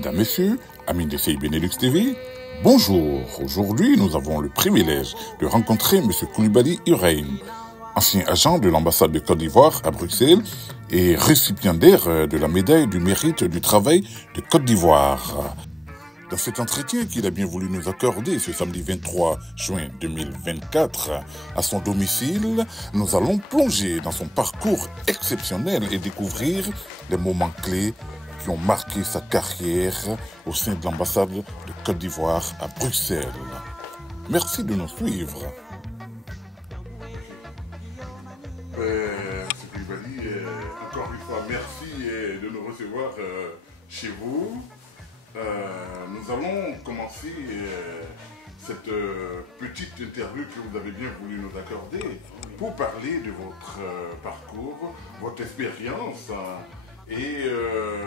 Mesdames, Messieurs, amis de CI Benelux TV, bonjour. Aujourd'hui, nous avons le privilège de rencontrer M. Koulibaly Ibrahim, ancien agent de l'ambassade de Côte d'Ivoire à Bruxelles et récipiendaire de la médaille du mérite du travail de Côte d'Ivoire. Dans cet entretien qu'il a bien voulu nous accorder ce samedi 23 juin 2024 à son domicile, nous allons plonger dans son parcours exceptionnel et découvrir les moments clés qui ont marqué sa carrière au sein de l'ambassade de Côte d'Ivoire à Bruxelles. Merci de nous suivre. Monsieur Koulibaly, encore une fois, merci de nous recevoir chez vous. Nous allons commencer cette petite interview que vous avez bien voulu nous accorder pour parler de votre parcours, votre expérience. Et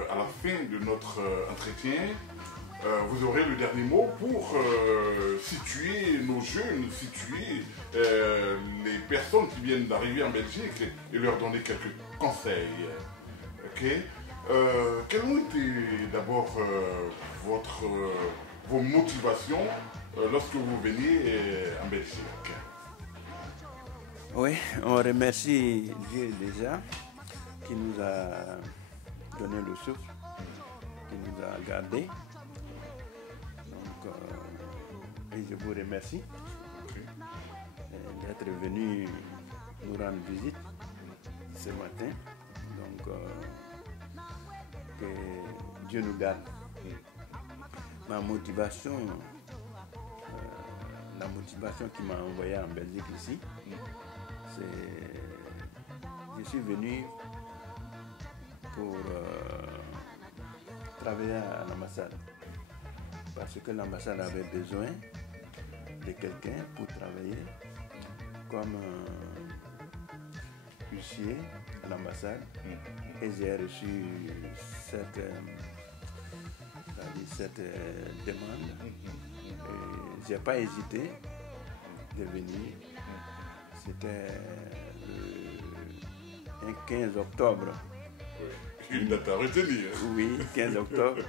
à la fin de notre entretien, vous aurez le dernier mot pour situer nos jeunes, situer les personnes qui viennent d'arriver en Belgique et leur donner quelques conseils. Ok. Quelles ont été d'abord vos motivations lorsque vous veniez en Belgique? Oui, on remercie Dieu déjà qui nous a donné le souffle, qui nous a gardés. Donc, et je vous remercie d'être venu nous rendre visite ce matin. Donc, que Dieu nous garde. Ma motivation, la motivation qui m'a envoyé en Belgique ici, c'est je suis venu pour travailler à l'ambassade parce que l'ambassade avait besoin de quelqu'un pour travailler comme huissier à l'ambassade et j'ai reçu cette demande et j'ai pas hésité de venir. C'était le 15 octobre. Oui, une date à retenir. Oui, 15 octobre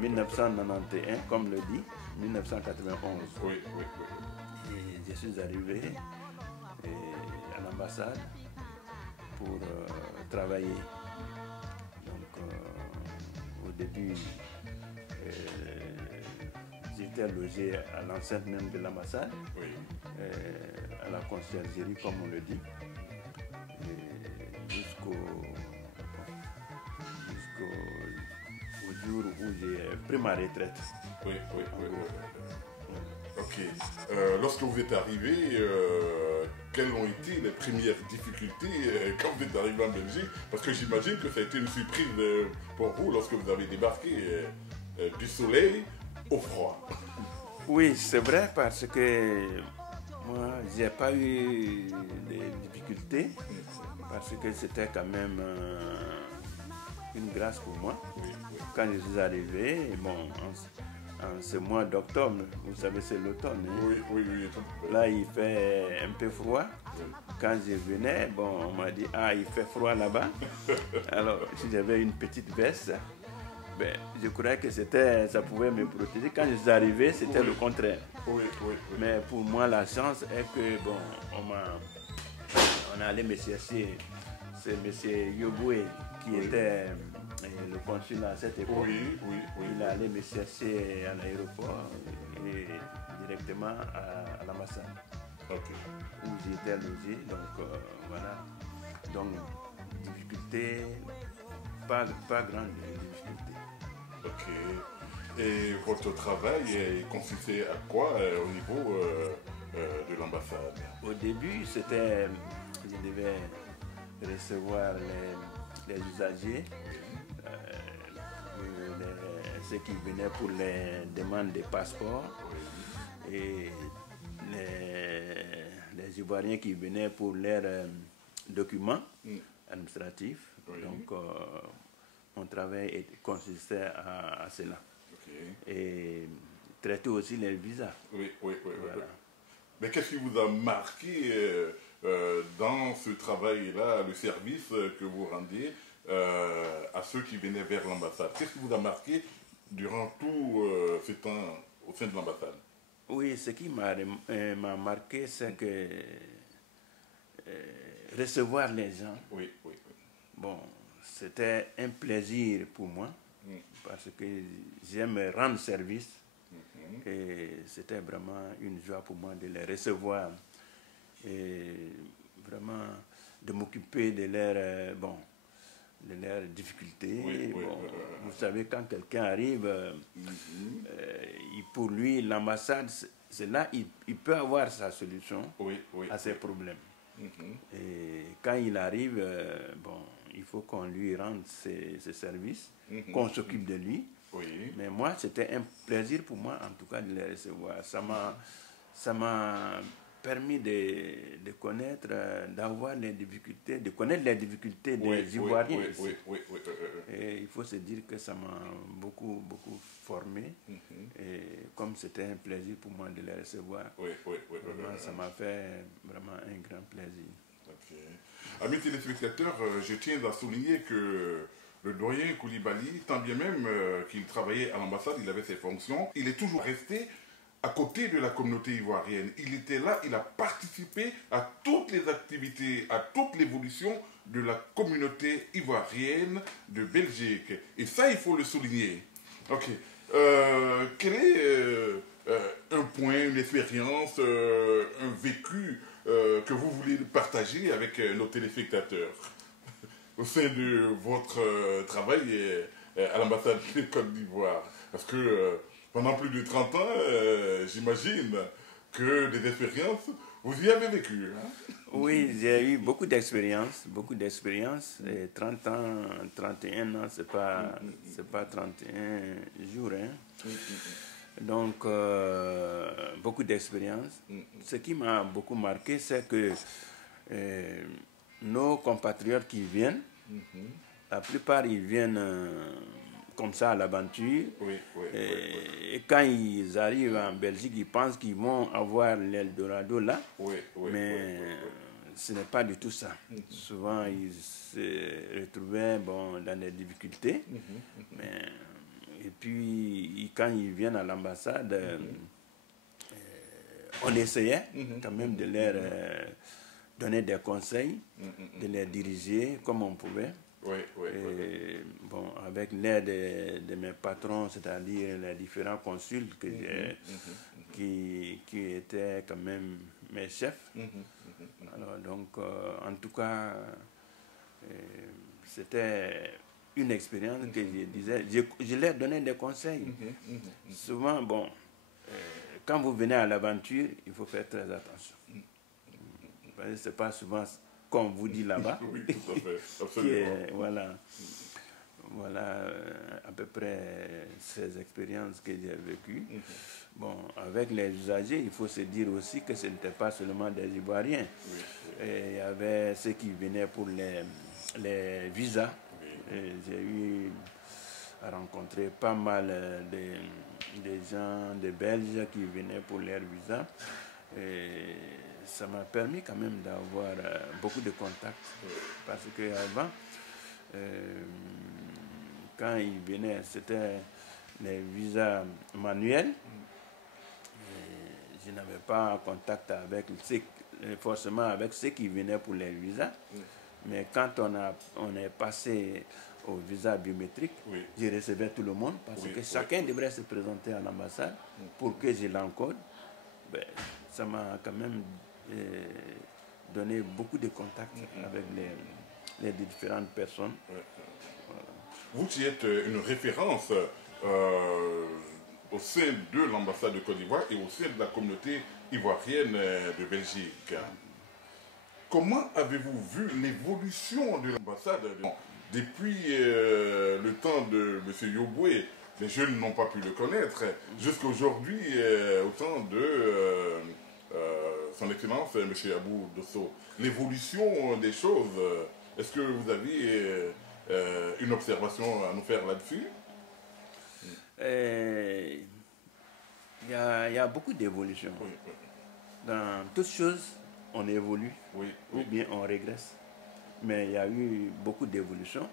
1991, comme le dit, 1991. Oui, oui, oui. Et je suis arrivé à l'ambassade pour travailler. Donc, au début, j'étais logé à l'enceinte même de l'ambassade, Oui. à la conciergerie, comme on le dit, jusqu'au jour où j'ai pris ma retraite. Oui, oui, oui, oui. Ok. Lorsque vous êtes arrivé, quelles ont été les premières difficultés quand vous êtes arrivé en Belgique? Parce que j'imagine que ça a été une surprise pour vous lorsque vous avez débarqué du soleil au froid. Oui, c'est vrai parce que moi, j'ai pas eu de difficultés parce que c'était quand même une grâce pour moi. Oui, oui. Quand je suis arrivé, bon, en ce mois d'octobre, vous savez, c'est l'automne. Hein? Oui, oui, oui. Là, il fait un peu froid. Oui. Quand je venais, bon, on m'a dit, ah, il fait froid là-bas. Alors, si j'avais une petite veste, ben, je croyais que ça pouvait me protéger. Quand je suis arrivé, c'était le contraire. Oui, oui, oui. Mais pour moi, la chance est que, bon, on allait me chercher. C'est M. Yoboué qui était le consul à cette époque. Oui, oui, oui. Il allait me chercher à l'aéroport et directement à l'ambassade Ok. où j'étais logé. Donc, voilà. Donc, difficulté, pas grande difficulté. Ok. Et votre travail consistait à quoi au niveau de l'ambassade? Au début, je devais recevoir les usagers, ceux qui venaient pour les demandes de passeport et les Ivoiriens qui venaient pour leurs documents administratifs. Oui. Donc, mon travail consistait à cela. Ok. Et traiter aussi les visas. Oui, oui, oui. Voilà. Oui. Mais qu'est-ce qui vous a marqué dans ce travail-là, le service que vous rendiez à ceux qui venaient vers l'ambassade? Qu'est-ce qui vous a marqué durant tout ce temps au sein de l'ambassade? Oui, ce qui m'a marqué, c'est que recevoir les gens, Oui, oui, oui. bon, c'était un plaisir pour moi, parce que j'aime rendre service, et c'était vraiment une joie pour moi de les recevoir, et vraiment de m'occuper de leurs de leurs difficultés. Oui, oui, Bon, vous savez, quand quelqu'un arrive, pour lui, l'ambassade, c'est là il peut avoir sa solution oui, oui, à ses oui. problèmes. Et quand il arrive, bon, il faut qu'on lui rende ses services, qu'on s'occupe de lui. Oui. Mais moi, c'était un plaisir pour moi, en tout cas, de les recevoir. Ça m'a permis de connaître, d'avoir les difficultés, de connaître les difficultés des Oui, Ivoiriens oui, ici. oui, oui, oui, Et il faut se dire que ça m'a beaucoup formé. Et comme c'était un plaisir pour moi de les recevoir, oui, oui, oui, oui, vraiment, oui. ça m'a fait vraiment un grand plaisir. Ok. Amis téléspectateurs, je tiens à souligner que le doyen Koulibaly, tant bien même qu'il travaillait à l'ambassade, il avait ses fonctions, il est toujours resté à côté de la communauté ivoirienne. Il était là, il a participé à toutes les activités, à toute l'évolution de la communauté ivoirienne de Belgique. Et ça, il faut le souligner. Ok. Quel est un point, une expérience, un vécu que vous voulez partager avec nos téléspectateurs au sein de votre travail à l'ambassade de Côte d'Ivoire? Parce que pendant plus de 30 ans, j'imagine que des expériences, vous y avez vécu. Hein? Oui, j'ai eu beaucoup d'expérience. Et 30 ans, 31 ans, c'est pas 31 jours. Hein. Donc, beaucoup d'expérience. Ce qui m'a beaucoup marqué, c'est que nos compatriotes qui viennent, la plupart, ils viennent comme ça à l'aventure. Oui, oui, Et quand ils arrivent en Belgique, ils pensent qu'ils vont avoir l'Eldorado là. oui, oui, Mais ce n'est pas du tout ça. Souvent, ils se retrouvaient dans des difficultés. Et puis, quand ils viennent à l'ambassade, on essayait quand même de leur donner des conseils, de les diriger comme on pouvait. oui, oui, Et, bon, avec l'aide de mes patrons, c'est-à-dire les différents consuls que qui étaient quand même mes chefs. Alors, donc, en tout cas, c'était une expérience que je disais. Je leur donnais des conseils. Souvent, bon, quand vous venez à l'aventure, il faut faire très attention. Ce n'est pas souvent comme vous dit là-bas. Oui, tout à fait, absolument. Voilà à peu près ces expériences que j'ai vécues. Bon, avec les usagers, il faut se dire aussi que ce n'était pas seulement des Ivoiriens. Et il y avait ceux qui venaient pour les visas. J'ai eu à rencontrer pas mal de gens, de Belges qui venaient pour leurs visas. Et ça m'a permis quand même d'avoir beaucoup de contacts. Parce qu'avant, quand ils venaient, c'était les visas manuels. Je n'avais pas contact avec forcément avec ceux qui venaient pour les visas. Mais quand on est passé au visa biométrique, je recevais tout le monde parce que chacun devrait se présenter à l'ambassade pour que je l'encode. Ben, ça m'a quand même donné beaucoup de contacts avec les différentes personnes. Voilà. Vous qui êtes une référence au sein de l'ambassade de Côte d'Ivoire et au sein de la communauté ivoirienne de Belgique. Comment avez-vous vu l'évolution de l'ambassade depuis le temps de M. Yoboué? Les jeunes n'ont pas pu le connaître jusqu'à aujourd'hui, au temps de son Excellence M. Abou Dosso. L'évolution des choses, est-ce que vous avez une observation à nous faire là-dessus? Il y a beaucoup d'évolution. Dans toutes choses, on évolue ou bien on régresse. Mais il y a eu beaucoup d'évolution.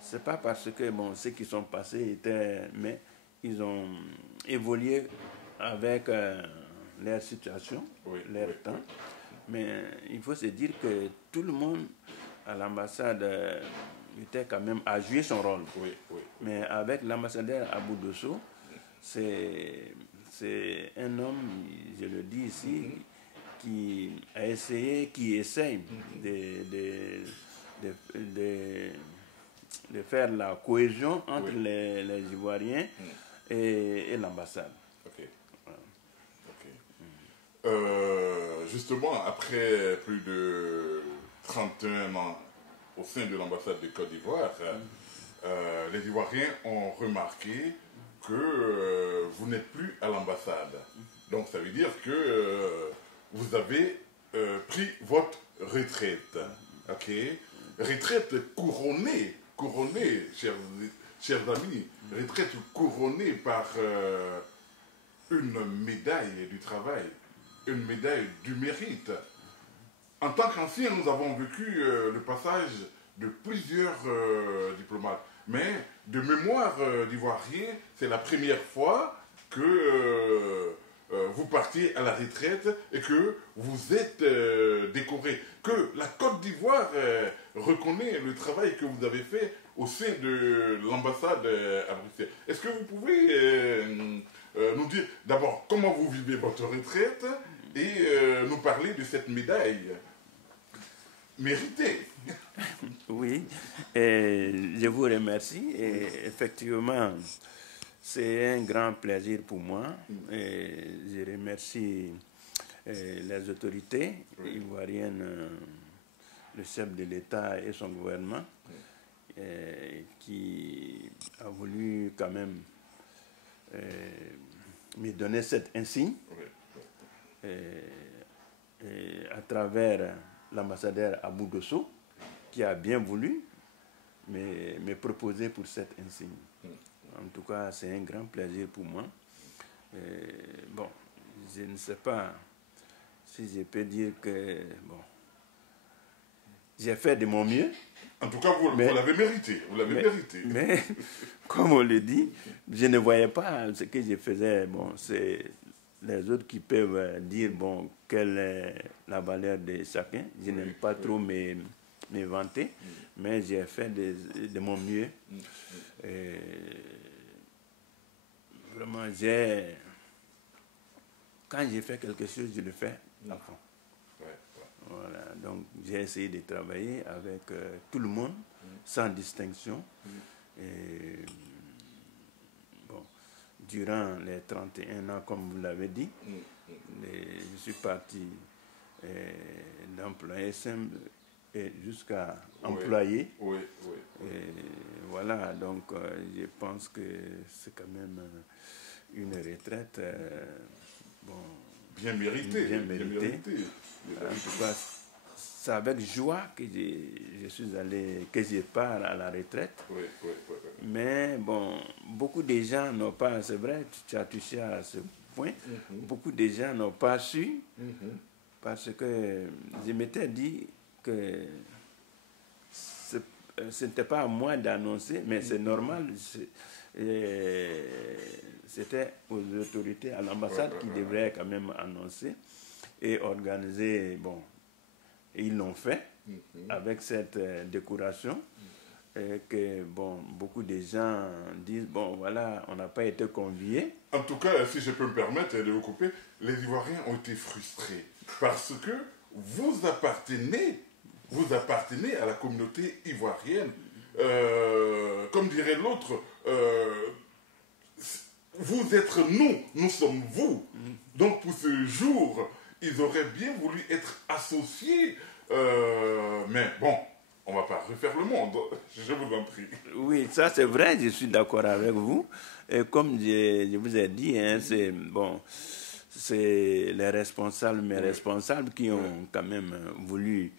Ce n'est pas parce que ceux qui sont passés étaient... Mais ils ont évolué avec leur situation, leur temps. Mais il faut se dire que tout le monde à l'ambassade était quand même à jouer son rôle. Mais avec l'ambassadeur Abou Dosso, c'est un homme, je le dis ici, qui a essayé, qui essaye de faire la cohésion entre les Ivoiriens et l'ambassade. Justement, après plus de 31 ans au sein de l'ambassade de Côte d'Ivoire, les Ivoiriens ont remarqué que vous n'êtes plus à l'ambassade. Donc ça veut dire que vous avez pris votre retraite. Retraite couronnée, chers amis, retraite couronnée par une médaille du travail, une médaille du mérite. En tant qu'anciens, nous avons vécu le passage de plusieurs diplomates. Mais de mémoire d'Ivoirien, c'est la première fois que vous partiez à la retraite et que vous êtes décoré. Que la Côte d'Ivoire reconnaît le travail que vous avez fait au sein de l'ambassade à Bruxelles. Est-ce que vous pouvez nous dire d'abord comment vous vivez votre retraite et nous parler de cette médaille méritée? Oui, et je vous remercie. Et effectivement, c'est un grand plaisir pour moi. Et je remercie les autorités ivoiriennes, le chef de l'État et son gouvernement, qui a voulu quand même me donner cet insigne à travers l'ambassadeur Abou Dosso, qui a bien voulu me proposer pour cet insigne. En tout cas, c'est un grand plaisir pour moi. Bon, je ne sais pas si je peux dire que, bon, j'ai fait de mon mieux. En tout cas, vous l'avez mérité. Vous l'avez mérité. Mais, comme on le dit, je ne voyais pas ce que je faisais. Bon, c'est les autres qui peuvent dire, bon, quelle est la valeur de chacun. Je n'aime pas trop me vanter, mais j'ai fait de mon mieux. Vraiment, quand j'ai fait quelque chose, je le fais à fond. Voilà, donc j'ai essayé de travailler avec tout le monde, sans distinction. Et, bon, durant les 31 ans, comme vous l'avez dit, je suis parti d'employé simple jusqu'à employé. Voilà, donc je pense que c'est quand même une retraite bien méritée. En tout cas, c'est avec joie que je pars à la retraite. Mais bon, beaucoup de gens n'ont pas, c'est vrai, tu as touché à ce point, beaucoup de gens n'ont pas su, parce que je m'étais dit que ce n'était pas à moi d'annoncer, mais c'est normal. C'était aux autorités, à l'ambassade qui devraient quand même annoncer et organiser. Bon, et ils l'ont fait avec cette décoration. Et que, bon, beaucoup de gens disent, bon, voilà, on n'a pas été conviés. En tout cas, si je peux me permettre de vous couper, les Ivoiriens ont été frustrés parce que vous appartenez à la communauté ivoirienne. Comme dirait l'autre, vous êtes nous sommes vous. Donc pour ce jour, ils auraient bien voulu être associés, mais bon, on ne va pas refaire le monde, je vous en prie. Oui, ça c'est vrai, je suis d'accord avec vous. Et comme je vous ai dit, hein, c'est bon, c'est les responsables, mes responsables qui ont quand même voulu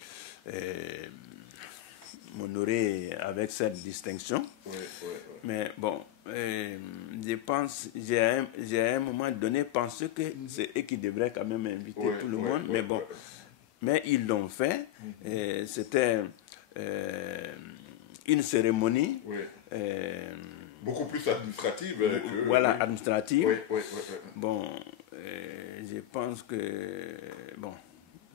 m'honorer avec cette distinction. Mais bon, je pense, j'ai à un moment donné pensé que c'est eux qui devraient quand même inviter tout le monde. Mais bon, mais ils l'ont fait. C'était une cérémonie beaucoup plus administrative. Que, voilà, oui. administrative. Oui, oui, oui, oui. Bon, je pense que, bon,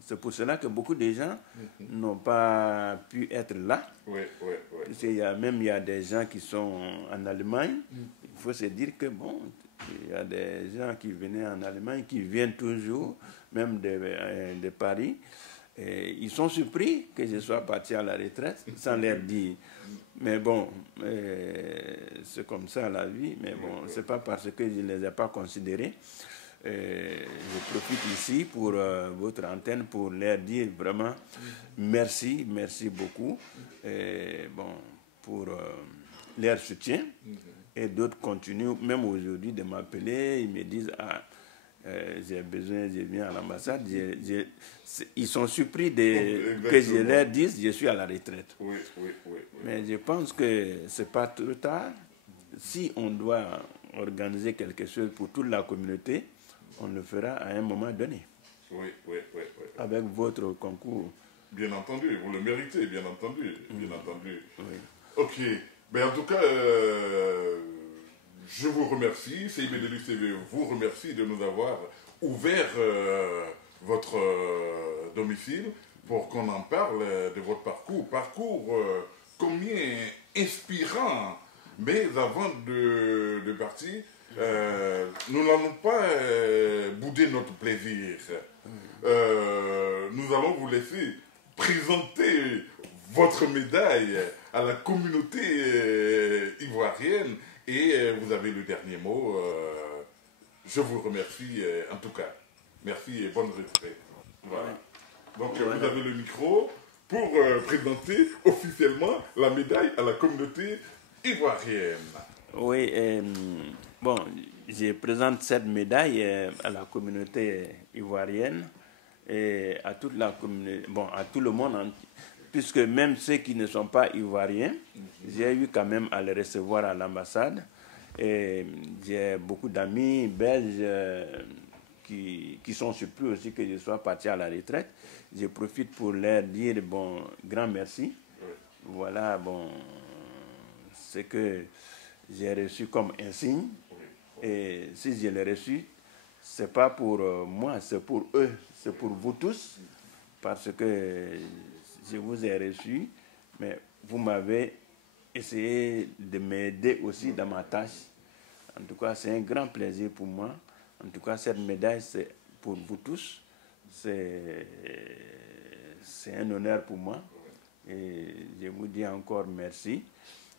c'est pour cela que beaucoup de gens n'ont pas pu être là. Oui, oui, oui. Parce qu'il y a des gens qui sont en Allemagne. Il faut se dire que, bon, il y a des gens qui venaient en Allemagne, qui viennent toujours, même de Paris. Et ils sont surpris que je sois parti à la retraite, sans leur dire. Mais bon, c'est comme ça la vie. Mais bon, c'est pas parce que je ne les ai pas considérés. Je profite ici pour votre antenne pour leur dire vraiment merci beaucoup bon, pour leur soutien. Et d'autres continuent, même aujourd'hui, de m'appeler. Ils me disent, j'ai besoin, je viens à l'ambassade. Ils sont surpris que je leur dise, je suis à la retraite. Oui, oui, oui, oui. Mais je pense que ce n'est pas trop tard. Si on doit organiser quelque chose pour toute la communauté, on le fera à un moment donné. Oui, oui, oui, oui. Avec votre concours. Bien entendu, vous le méritez, bien entendu. Bien entendu. Oui. Ok. Mais en tout cas, je vous remercie. CIB de l'UCV vous remercie de nous avoir ouvert votre domicile pour qu'on en parle de votre parcours. Parcours combien inspirant. Mais avant de partir, nous n'allons pas bouder notre plaisir. Nous allons vous laisser présenter votre médaille à la communauté ivoirienne et vous avez le dernier mot. Je vous remercie en tout cas. Merci et bonne retraite. Voilà. Donc vous avez le micro pour présenter officiellement la médaille à la communauté ivoirienne. Oui, bon, je présente cette médaille à la communauté ivoirienne et à toute la communauté, bon, à tout le monde entier. Puisque même ceux qui ne sont pas ivoiriens, j'ai eu quand même à les recevoir à l'ambassade. Et j'ai beaucoup d'amis belges qui sont surpris aussi que je sois parti à la retraite. Je profite pour leur dire, bon, grand merci. Voilà, bon, ce que j'ai reçu comme insigne. Et si je l'ai reçu, ce n'est pas pour moi, c'est pour eux, c'est pour vous tous. Parce que je vous ai reçu, mais vous m'avez essayé de m'aider aussi dans ma tâche. En tout cas, c'est un grand plaisir pour moi. En tout cas, cette médaille, c'est pour vous tous. C'est un honneur pour moi. Et je vous dis encore merci.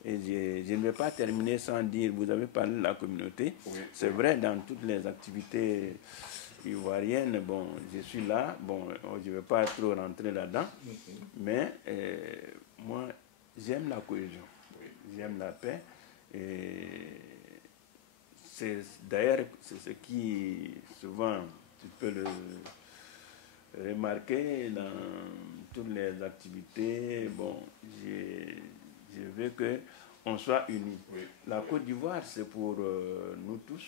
Et je ne vais pas terminer sans dire, vous avez parlé de la communauté. Oui. C'est vrai, dans toutes les activités ivoirienne, bon, je suis là, bon, je ne vais pas trop rentrer là-dedans, mais moi, j'aime la cohésion, j'aime la paix, et d'ailleurs, c'est ce qui, souvent, tu peux le remarquer dans toutes les activités, bon, je veux qu'on soit unis. Oui. La Côte d'Ivoire, c'est pour nous tous.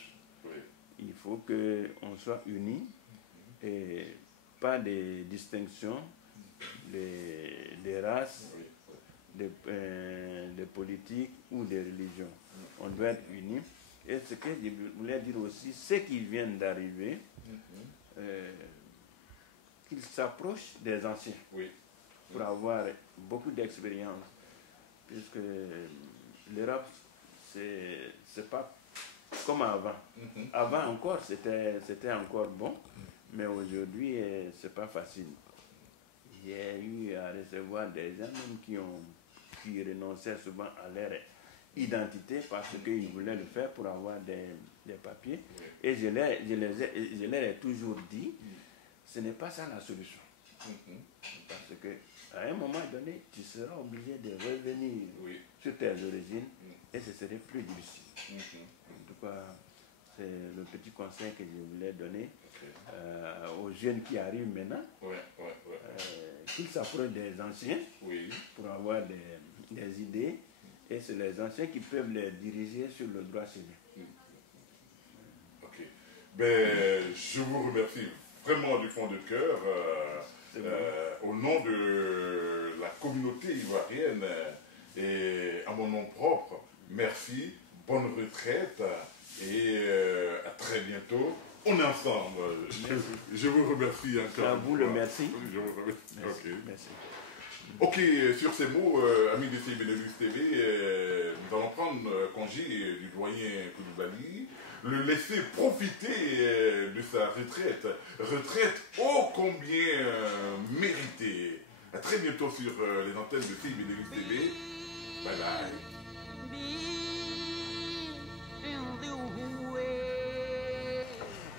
Il faut qu'on soit unis et pas de distinction des races, des politiques ou des religions. On doit être unis. Et ce que je voulais dire aussi, ceux qui viennent d'arriver, qu'ils s'approchent des anciens pour avoir beaucoup d'expérience. Puisque l'Europe, c'est pas comme avant. Avant encore, c'était encore bon, mais aujourd'hui, c'est pas facile. J'ai eu à recevoir des gens même qui renonçaient souvent à leur identité parce qu'ils voulaient le faire pour avoir des papiers. Et je leur ai toujours dit, ce n'est pas ça la solution. Parce que à un moment donné, tu seras obligé de revenir sur tes origines et ce serait plus difficile. En tout cas, c'est le petit conseil que je voulais donner aux jeunes qui arrivent maintenant, qu'ils s'approchent des anciens pour avoir des idées, et c'est les anciens qui peuvent les diriger sur le droit chemin. Ok. Ben, je vous remercie vraiment du fond du cœur, au nom de la communauté ivoirienne et à mon nom propre. Merci, bonne retraite et à très bientôt. On est ensemble. Je vous remercie encore. À vous le merci. Je vous remercie. Merci. Ok. Merci. Ok, sur ces mots, amis de CIBC Benelux TV, nous allons prendre congé du doyen Coulibaly, le laisser profiter de sa retraite. Retraite ô combien méritée. À très bientôt sur les antennes de CIBC Benelux TV. Bye bye.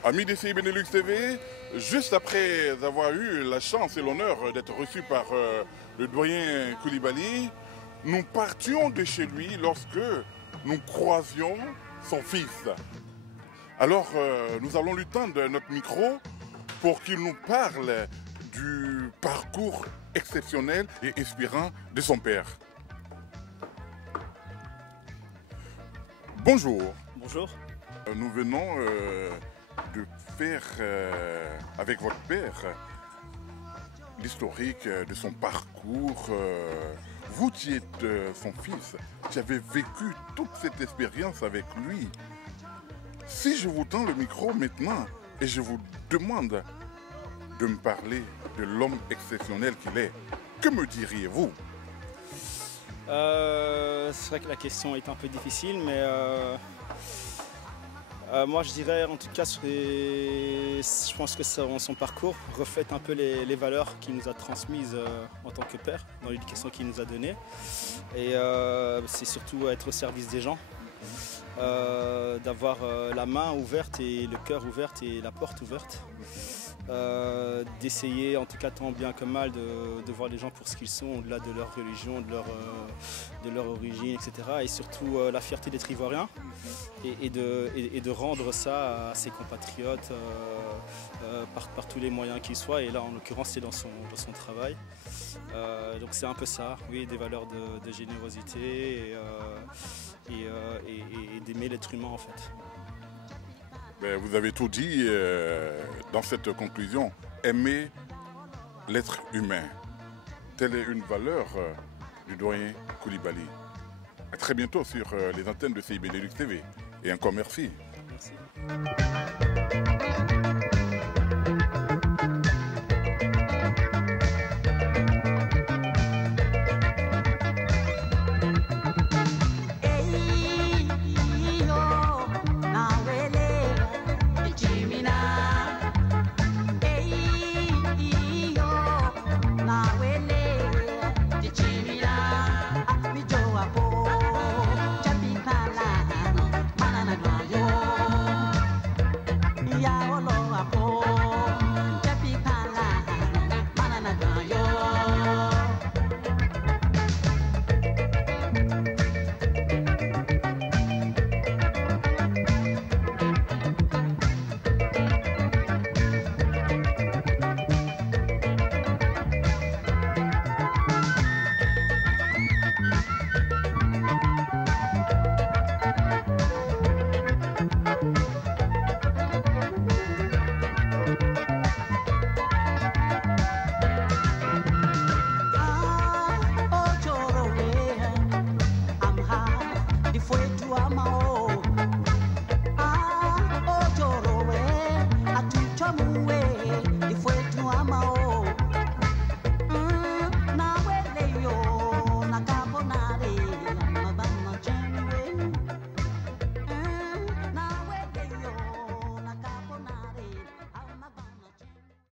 Amis de CIBC Benelux TV, juste après avoir eu la chance et l'honneur d'être reçu par le doyen Coulibaly, nous partions de chez lui lorsque nous croisions son fils. Alors nous allons lui tendre notre micro pour qu'il nous parle du parcours exceptionnel et inspirant de son père. Bonjour. Bonjour. Nous venons de faire avec votre père l'historique de son parcours. Vous qui êtes son fils, qui avez vécu toute cette expérience avec lui. Si je vous tends le micro maintenant et je vous demande de me parler de l'homme exceptionnel qu'il est, que me diriez-vous? C'est vrai que la question est un peu difficile, mais moi je dirais en tout cas, je pense que son parcours reflète un peu les valeurs qu'il nous a transmises en tant que père, dans l'éducation qu'il nous a donnée. Et c'est surtout être au service des gens, d'avoir la main ouverte et le cœur ouvert et la porte ouverte. D'essayer en tout cas tant bien que mal de voir les gens pour ce qu'ils sont, au-delà de leur religion, de leur origine, etc. Et surtout la fierté d'être ivoirien et de rendre ça à ses compatriotes par tous les moyens qu'ils soient. Et là en l'occurrence c'est dans son travail. Donc c'est un peu ça, oui, des valeurs de générosité et d'aimer l'être humain en fait. Vous avez tout dit dans cette conclusion. Aimer l'être humain. Telle est une valeur du doyen Coulibaly. À très bientôt sur les antennes de CIBC Benelux TV. Et encore merci. Merci.